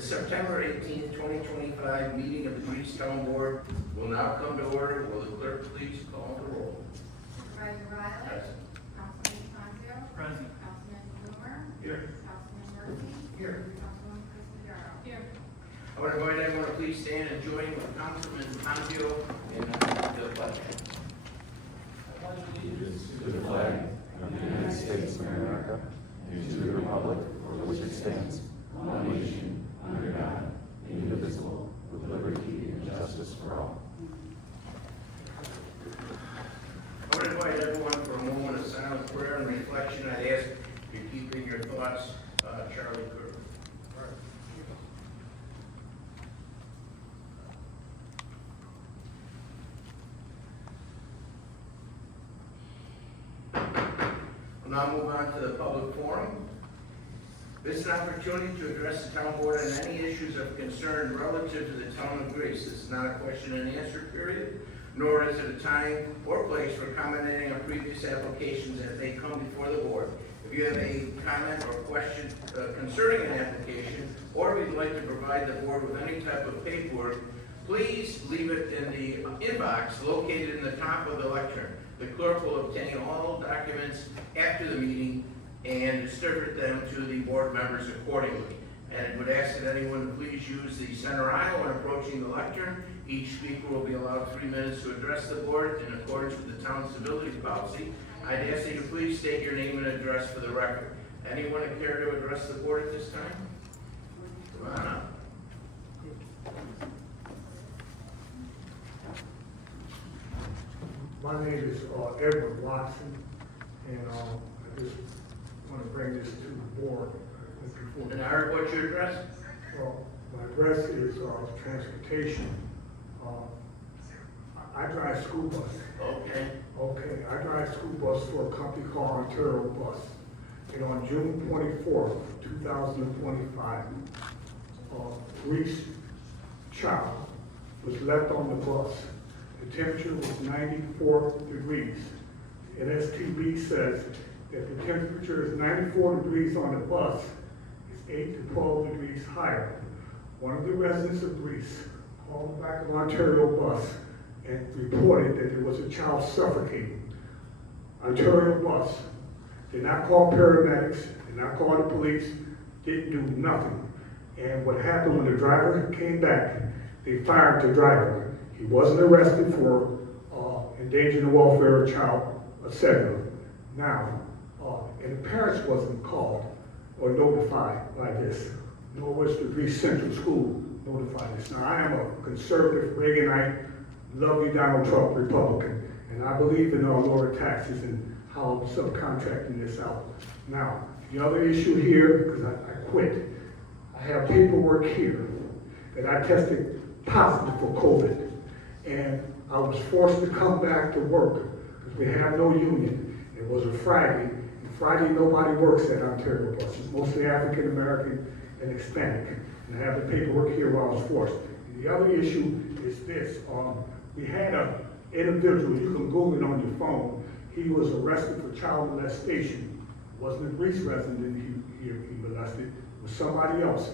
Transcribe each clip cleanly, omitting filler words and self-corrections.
The September 18th, 2025 meeting of the Greece Town Board will now come to order. Will the clerk please call the roll? Supervisor Riley. Present. Councilman Fonzio. Present. Councilman Blumer. Here. Councilman Murphy. Here. Councilwoman Cristofiaro. Here. I would invite everyone to please stand and join with Councilman Ponzio in the pledge. Allegiance to the flag of the United States of America and to the republic for which it stands, one nation, under God, indivisible, with liberty and justice for all. I would invite everyone for a moment of silent prayer and reflection. I'd ask you to keep in your thoughts Charlie Kirk. We'll now move on to the public forum. This is an opportunity to address the town board on any issues of concern relative to the town of Greece. This is not a question and answer period, nor is it a time or place for commenting on previous applications as they come before the board. If you have a comment or question concerning an application, or if you'd like to provide the board with any type of paperwork, please leave it in the inbox located in the top of the lectern. The clerk will obtain all documents after the meeting and distribute them to the board members accordingly. And would ask that anyone please use the center aisle when approaching the lectern. Each speaker will be allowed 3 minutes to address the board in accordance with the town's civility policy. I'd ask that you please state your name and address for the record. Anyone care to address the board at this time? Come on up. My name is Edward Watson, and I just want to bring this to the board. And I heard what's your address? Well, my address is transportation. I drive school bus. Okay. Okay, I drive school bus for a company called Ontario Bus. And on June 24th, 2025, Greece child was left on the bus. The temperature was 94 degrees. And STB says that the temperature is 94 degrees on the bus, it's 8 to 12 degrees higher. One of the residents of Greece called the back of Ontario Bus and reported that there was a child suffocating. Ontario Bus did not call paramedics, did not call the police, didn't do nothing. And what happened when the driver came back, they fired the driver. He wasn't arrested for endangering the welfare of a child, etc. Now, and the parents wasn't called or notified by this, nor was the Greece Central School notified this. Now, I am a conservative, Reaganite, love you Donald Trump Republican, and I believe in lower taxes and how I'm subcontracting this out. Now, the other issue here, because I quit, I have paperwork here that I tested positive for COVID. And I was forced to come back to work because we have no union. It was a Friday, and Friday nobody works at Ontario Bus. It's mostly African American and Hispanic. And I have the paperwork here where I was forced. And the other issue is this. We had an individual, you can Google it on your phone. He was arrested for child molestation. It wasn't a Greece resident he molested. It was somebody else.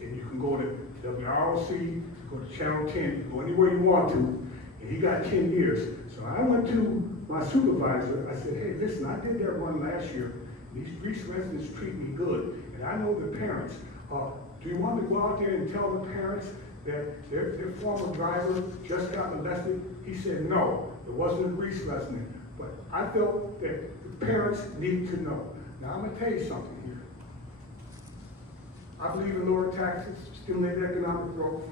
And you can go to WROC, go to Channel 10, go anywhere you want to, and he got 10 years. So I went to my supervisor, I said, hey, listen, I did that one last year. These Greece residents treat me good, and I know the parents. Do you want to go out there and tell the parents that their former driver just got molested? He said, no, it wasn't a Greece resident. But I felt that the parents need to know. Now, I'm going to tell you something here. I believe in lower taxes, stimulate economic growth.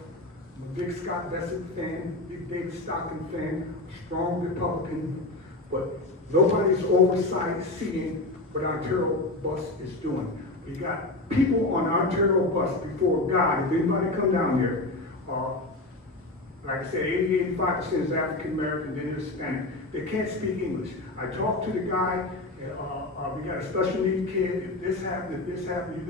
I'm a big Scott Disick fan, big David Stockton fan, strong Republican, but nobody's oversight seeing what Ontario Bus is doing. We got people on Ontario Bus before God. If anybody come down there, like I said, 80-85% is African American, then Hispanic. They can't speak English. I talked to the guy, we got a special needs kid. If this happened, you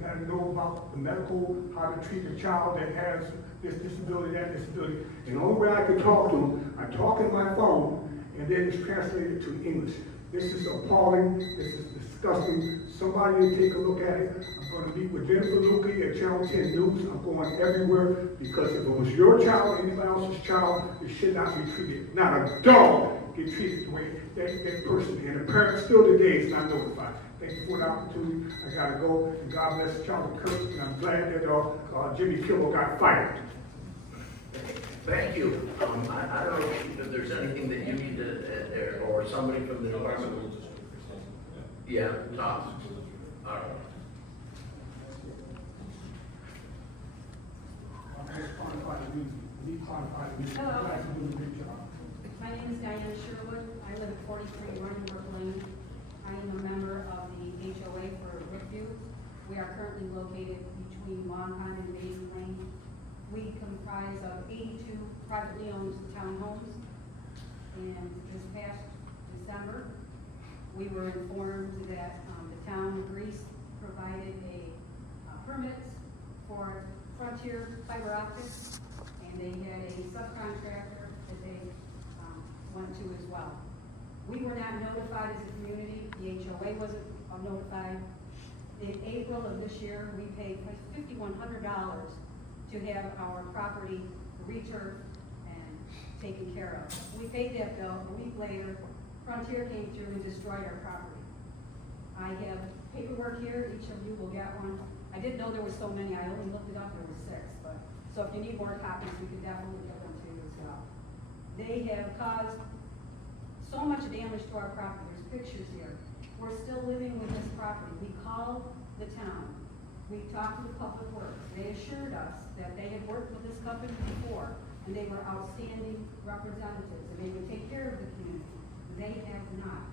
gotta know about the medical, how to treat a child that has this disability, that disability. And the only way I can talk to him, I talk in my phone, and then it's translated to English. This is appalling, this is disgusting. disgusting. Somebody to take a look at it. I'm gonna meet with Jennifer Lukey at Channel 10 News. I'm going everywhere because if it was your child or anybody else's child, it should not be treated. Not a dog get treated the way that person, and the parents still today is not notified. Thank you for the opportunity. I gotta go, and God bless Charlie Kirk, and I'm glad that Jimmy Kimmel got fired. Thank you. I don't know if there's anything that you need to, or somebody from the department. Yeah, talk. All right. Hello. My name is Diana Sherwood. I live at 43 Runningbrook Lane. I am a member of the HOA for Brookview. We are currently located between Long Pond and Basin Lane. We comprise of 82 privately owned townhomes. And this past December, we were informed that the town of Greece provided permits for Frontier Fiber Optics, and they had a subcontractor that they went to as well. We were not notified as a community. The HOA wasn't notified. In April of this year, we paid $5,100 to have our property returfed and taken care of. We paid that bill. A week later, Frontier came through and destroyed our property. I have paperwork here. Each of you will get one. I didn't know there were so many. I only looked it up. There were 6. But so if you need more copies, we could definitely get them to you as well. They have caused so much damage to our property. There's pictures here. We're still living with this property. We called the town. We talked to the Public Works. They assured us that they had worked with this company before, and they were outstanding representatives, and they would take care of the community. They have not.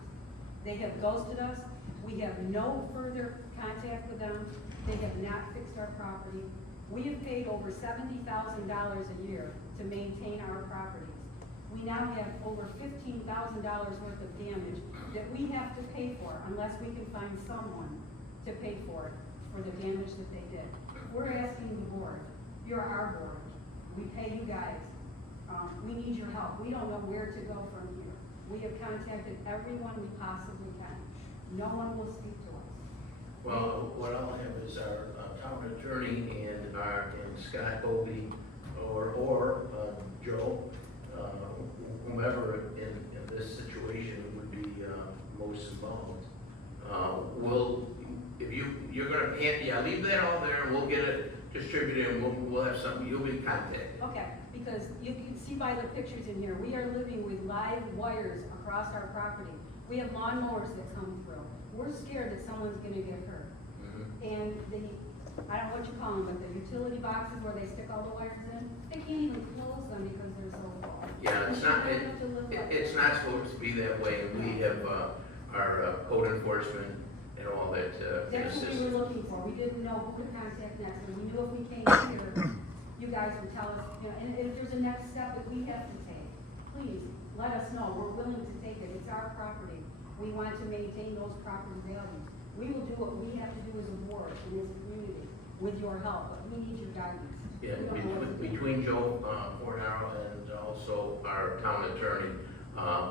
They have ghosted us. We have no further contact with them. They have not fixed our property. We have paid over $70,000 a year to maintain our properties. We now have over $15,000 worth of damage that we have to pay for unless we can find someone to pay for it, for the damage that they did. We're asking the board, you're our board, we pay you guys, we need your help. We don't know where to go from here. We have contacted everyone we possibly can. No one will speak to us. Well, what I'll have is our town attorney and Scott Bovee or Joe, whomever in this situation would be most involved. If you're gonna, leave that all there, and we'll get it distributed, and we'll have something, you'll be in contact. Okay, because you can see by the pictures in here, we are living with live wires across our property. We have lawnmowers that come through. We're scared that someone's gonna get hurt. And I don't know what you call them, but the utility boxes where they stick all the wires in, they can't even close them because they're so full. Yeah, it's not supposed to be that way, and we have our code enforcement and all that. That's what we were looking for. We didn't know who to contact next, and we knew if we came here, you guys would tell us, and if there's a next step that we have to take, please, let us know. We're willing to take it. It's our property. We want to maintain those property values. We will do what we have to do as a board and as a community with your help, but we need your guidance. Yeah, between Joe Fornaro and also our town attorney,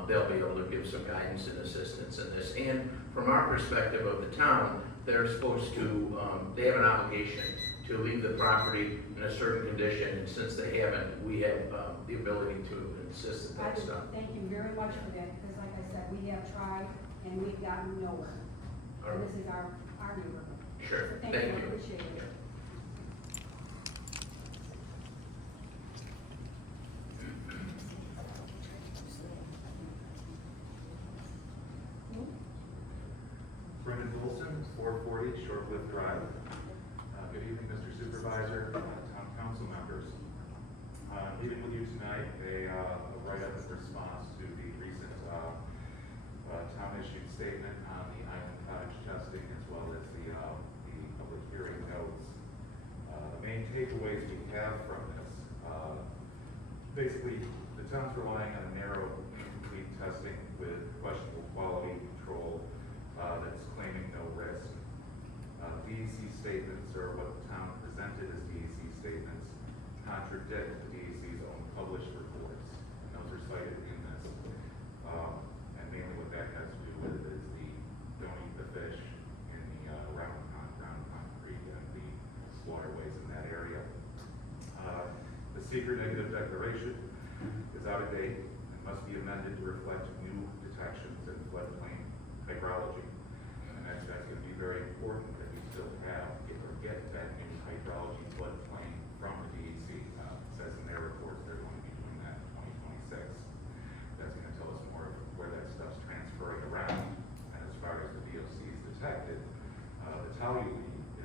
they'll be able to give some guidance and assistance in this. And from our perspective of the town, they're supposed to, they have an obligation to leave the property in a certain condition, and since they haven't, we have the ability to assist in that stuff. Thank you very much for that, because like I said, we have tried and we've gotten nowhere. And this is our neighborhood. Sure, So thank I you. appreciate it. Brendan Wilson, 440 Shortcliff Drive. Good evening, Mr. Supervisor, town council members. Meeting with you tonight, a write-up in response to the recent town issued statement on the island cottage testing, as well as the public hearing notes. The main takeaways we have from this, basically, the town's relying on a narrow, incomplete testing with questionable quality control that's claiming no risk. DEC statements, or what the town presented as DEC statements, contradict the DEC's own published reports, and those are cited in this. And mainly what that has to do with is the don't eat the fish declaration is out of date and must be amended to reflect new detections in floodplain hydrology. And that's going to be very important that we still have, get that new hydrology floodplain from the DEC. It says in their reports they're going to be doing that in 2026. That's going to tell us more of where that stuff's transferring around. And as far as the VOCs detected, the Tawi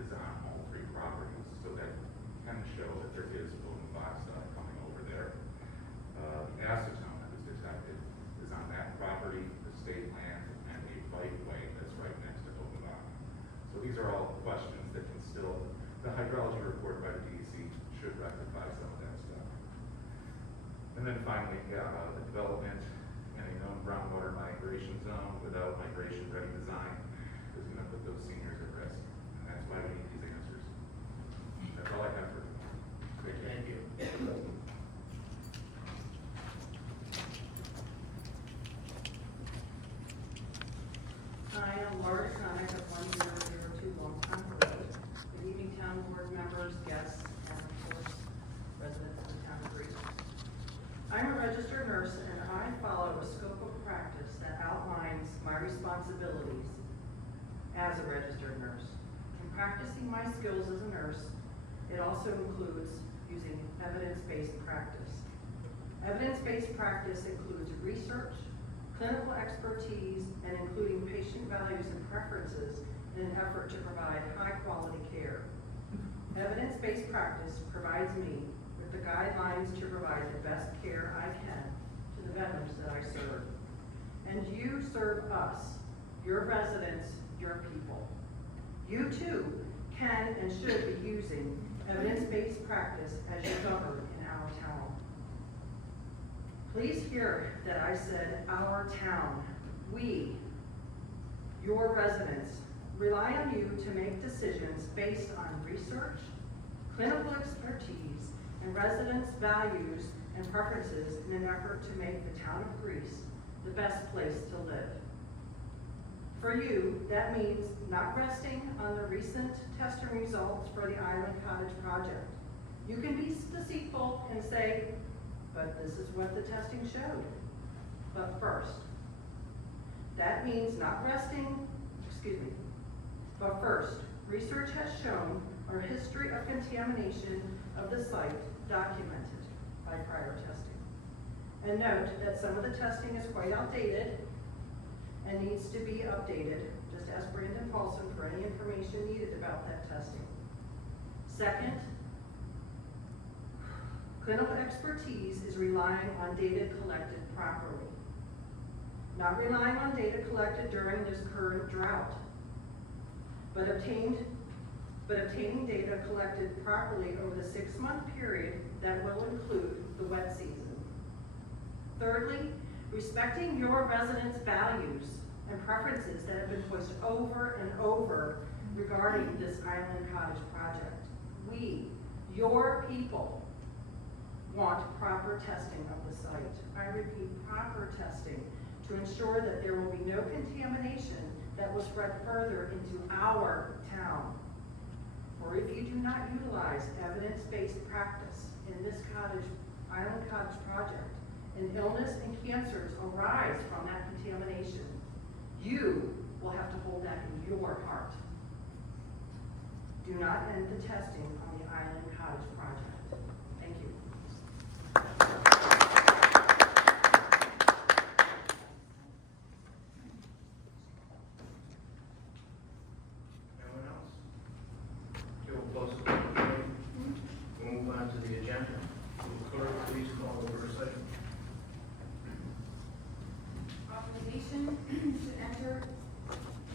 is on all three properties, so that can show that there is boom box stuff coming over there. The acetone that was detected is on that property, the state land, and a bike way that's right next to Oklahoma. So these are all questions that can still, the hydrology report by the DEC should rectify some of that stuff. And then finally, the development in a known groundwater migration zone without migration-ready design is going to put those seniors at risk. And that's why we need these answers. That's all I have for today. Thank you. Hi, I'm Laura Sonic of 1002 Longpond Road. Good evening, town board members, guests, and of course, residents of the town of Greece. I'm a registered nurse and I follow a scope of practice that outlines my responsibilities as a registered nurse. In practicing my skills as a nurse, it also includes using evidence-based practice. Evidence-based practice includes research, clinical expertise, and including patient values and preferences in an effort to provide high-quality care. Evidence-based practice provides me with the guidelines to provide the best care I can to the veterans that I serve. And you serve us, your residents, your people. You too can and should be using evidence-based practice as you govern in our town. Please hear that I said our town. We, your residents, rely on you to make decisions based on research, clinical expertise, and residents' values and preferences in an effort to make the town of Greece the best place to live. For you, that means not resting on the recent testing results for the Island Cottage project. You can be deceitful and say, but this is what the testing showed. But first, that means not resting, but first, research has shown our history of contamination of the site documented by prior testing. And note that some of the testing is quite outdated and needs to be updated. Just ask Brandon Paulson for any information needed about that testing. Second, clinical expertise is relying on data collected properly. Not relying on data collected during this current drought, but obtaining data collected properly over the 6-month period that will include the wet season. Thirdly, respecting your residents' values and preferences that have been voiced over and over regarding this Island Cottage project. We, your people, want proper testing of the site. I repeat, proper testing to ensure that there will be no contamination that will spread further into our town. Or if you do not utilize evidence-based practice in this Island Cottage project, and illness and cancers arise from that contamination, you will have to hold that in your heart. Do not end the testing on the Island Cottage project. Thank you. Anyone else? Okay, we'll close the public hearing. We'll move on to the agenda. Will the clerk please call the first item? Authorization to enter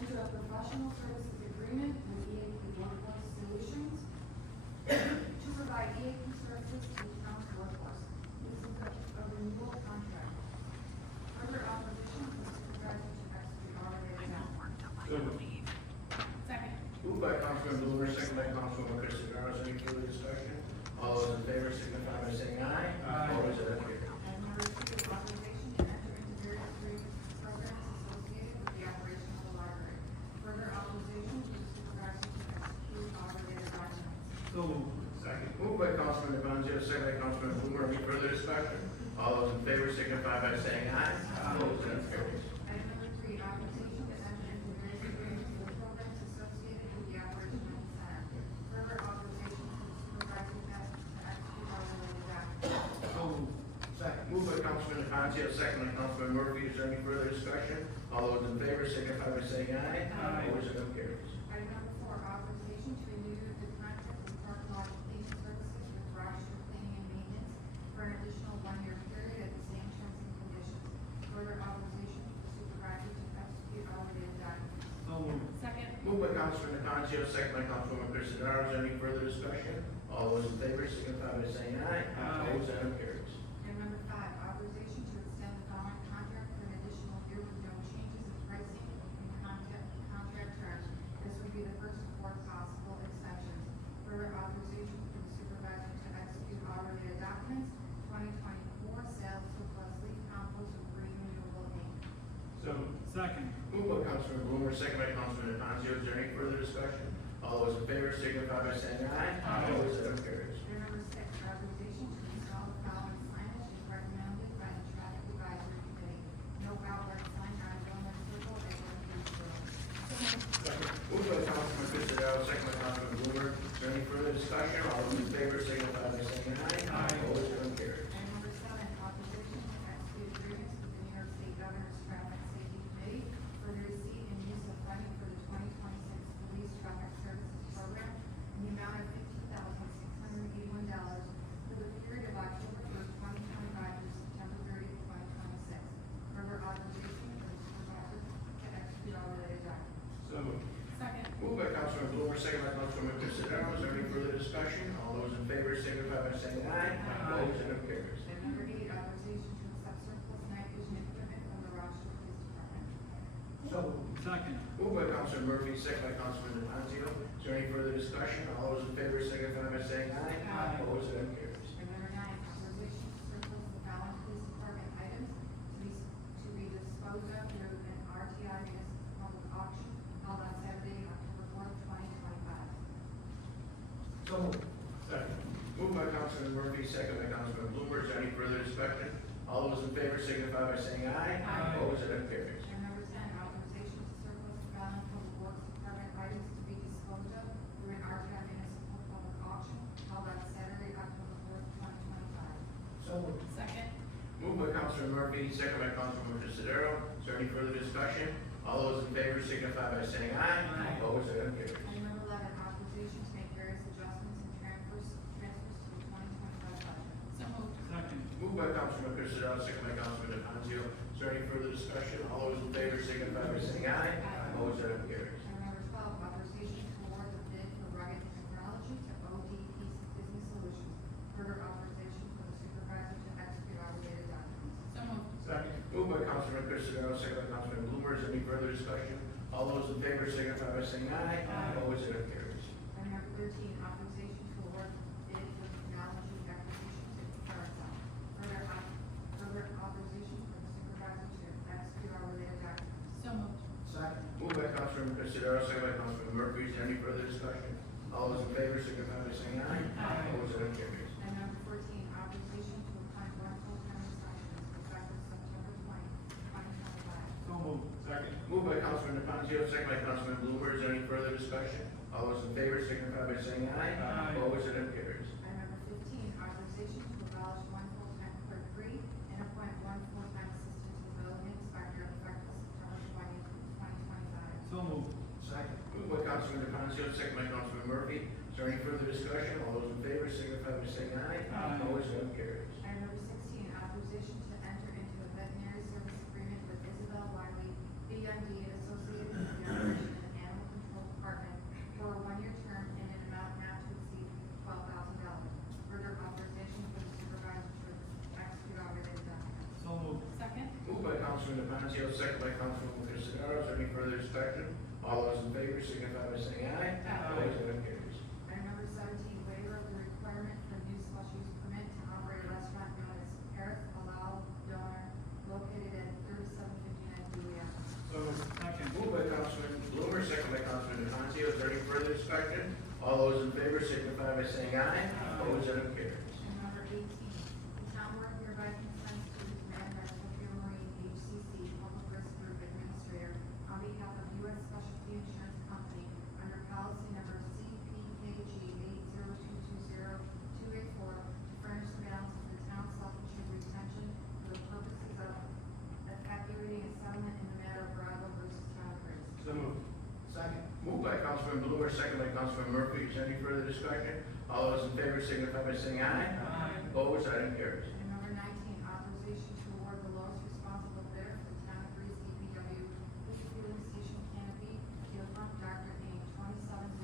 into a professional services agreement with EAP Workforce Solutions to provide EAP services to the town's workforce. This is a renewal contract. Further authorization is supervisor to execute all related documents. Second. Moved by Councilman Blumer, second by Councilwoman Christie Garza. Any further discussion? All those in favor signify by saying aye. Aye. Opposed, so carried. And number 2 is authorization to enter into various agreements and programs associated with the operation of the library. Further authorization is supervisor to execute all related documents. So moved. Second. Moved by Councilman Devanzio, second by Councilman Blumer. Any further discussion? All those in favor signify by saying aye. Opposed, and carries. Item number 3, authorization to enter into various agreements with programs associated with the operation of the center. Further authorization for the supervisor to execute all related documents. Moved by Councilman Devanzio, second by Councilman Murphy. Is there any further discussion? All those in favor signify by saying aye. Opposed, and carries. Item number 4, authorization to renew the contract with Park Lodge Cleaning Services with Rochester Cleaning and Maintenance for an additional 1-year period at the same terms and conditions. Further authorization for the supervisor to execute all related documents. Second. Moved by Councilman Devanzio, second by Councilwoman Christopher. Is there any further discussion? All those in favor signify by saying aye. Opposed, and carries. Item number 5, authorization to extend the following contract for an additional year with no changes in pricing and contract terms. This would be the first of 4 possible extensions. Further authorization for the supervisor to execute all related documents. 2024 sale of surplus leaf compost of Green Renewable Inc. Second. Moved by Councilman Blumer, second by Councilman Devanzio. Is there any further discussion? All those in favor signify by saying aye. Opposed, and carries. Item number 6, authorization to install the following signage as recommended by the Traffic Advisory Committee. No outlet sign on Gilmore Circle and Northeast Road. Moved by Councilman Christopher, second by Councilman Blumer. Is there any further discussion? All those in favor signify by saying aye. Opposed, and carries. Item number 7, authorization to execute agreements with the New York State Governor's Traffic Safety Committee for the receipt and use of funding for the 2026 Police Traffic Services Program in the amount of $50,681 for the period of October 1st, 2025 through September 30th, 2026. Further authorization for the supervisor to execute all related documents. Second. Moved by Councilman Blumer, second by Councilwoman Christopher. Is there any further discussion? All those in favor signify by saying aye. Opposed, and carries. Item number 8, authorization to accept surplus night vision equipment from the Rochester Police Department. Second. Moved by Councilman Murphy, second by Councilman Devanzio. Is there any further discussion? All those in favor signify by saying aye. Opposed, and carries. Item number 9, authorization to surplus the following police department items to be disposed of through an RTI municipal public auction held on Saturday, October 4th, 2025. Moved by Councilman Murphy, second by Councilman Blumer. Is there any further discussion? All those in favor signify by saying aye. Opposed, and carries. Item number 10, authorization to surplus the following public works department items to be disposed of through an RTI municipal public auction held on Saturday, October 4th, 2025. Second. Moved by Councilman Murphy, second by Councilman Considero. Is there any further discussion? All those in favor signify by saying aye. Opposed, and carries. Item number 11, authorization to make various adjustments and transfers to the 2025 budget. So moved. Second. Moved by Councilman Considero, second by Councilman Devanzio. Is there any further discussion? All those in favor signify by saying aye. Opposed, and carries. Item number 12, authorization to award the bid for rugged technology to ODP Business Solutions. Further authorization for the supervisor to execute all related documents. So moved. Moved by Councilman Considero, second by Councilman Blumer. Is there any further discussion? All those in favor signify by saying aye. Opposed, and carries. Item number 13, authorization to award bid for technology acquisition to Carousel. Further authorization for the supervisor to execute all related documents. So moved. Moved by Councilman Considero, second by Councilman Murphy. Is there any further discussion? All those in favor signify by saying aye. Opposed, and carries. Item number 14, authorization to appoint one full-time receptionist effective September 20, 2025. Moved by Councilman Devanzio, second by Councilman Blumer. Is there any further discussion? All those in favor signify by saying aye. Opposed, and carries. Item number 15, authorization to abolish one full-time clerk three and appoint one full-time assistant to the building inspector effective September 20, 2025. Moved by Councilman Devanzio, second by Councilman Murphy. Is there any further discussion? All those in favor signify by saying aye. Opposed, and carries. Item number 16, authorization to enter into a veterinary service agreement with Isabel Wiley, BMD, associated with the operation of the Animal Control Department for a 1-year term in an amount not to exceed $12,000. Further authorization for the supervisor to execute all related documents. Second. Moved by Councilman Devanzio, second by Councilwoman Considero. Is there any further discussion? All those in favor signify by saying aye. Opposed, and carries. Item number 17, waiver of the requirement for new special use permit to operate a restaurant known as Paris Halal Donor located at 3759 Dewey Avenue. Second. Moved by Councilman Blumer, second by Councilman Devanzio. Is there any further discussion? All those in favor signify by saying aye. Opposed, item carries. Item number 18, the town board hereby consents to the command by Tokyo Marine HCC Public Risk Group Administrator on behalf of U.S. Specialty Insurance Company under policy number CPKG 80220-284 to furnish the balance of the town's self-insured retention for the purposes of effectuating a settlement in the matter of Bridal versus Town of Grace. So moved. Second. Moved by Councilman Blumer, second by Councilman Murphy. Is there any further discussion? All those in favor signify by saying aye. Opposed, item carries. Item number 19, authorization to award the lowest responsible bidder for the town of Greece DPW this fueling station canopy, fuel pump Dr. Inc., 2706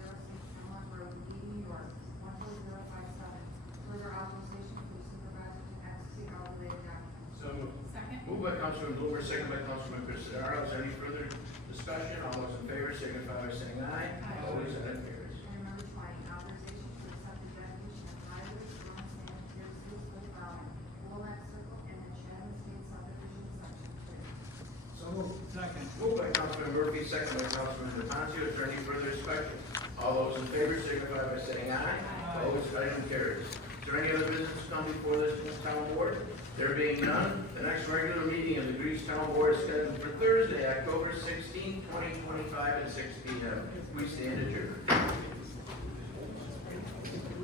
Hemlock Road, Lee, New York, 14057. Further authorization for the supervisor to execute all related documents. So moved. Second. Moved by Councilman Blumer, second by Councilman Cristofarlo. Is there any further discussion? All those in favor signify by saying aye. Opposed, item carries. Item number 20, authorization to accept the dedication of highway, storm, sanitary sewer for the following: Woolneck Circle and the Chatham State Subdivision Section 2. So moved. Second. Moved by Councilman Murphy, second by Councilman Deponcio. Is there any further discussion? All those in favor signify by saying aye. Opposed, item carries. Is there any other business to come before this town board? There being none, the next regular meeting of the Greece Town Board is scheduled for Thursday, October 16, 2025 at 6 p.m. We stand adjourned.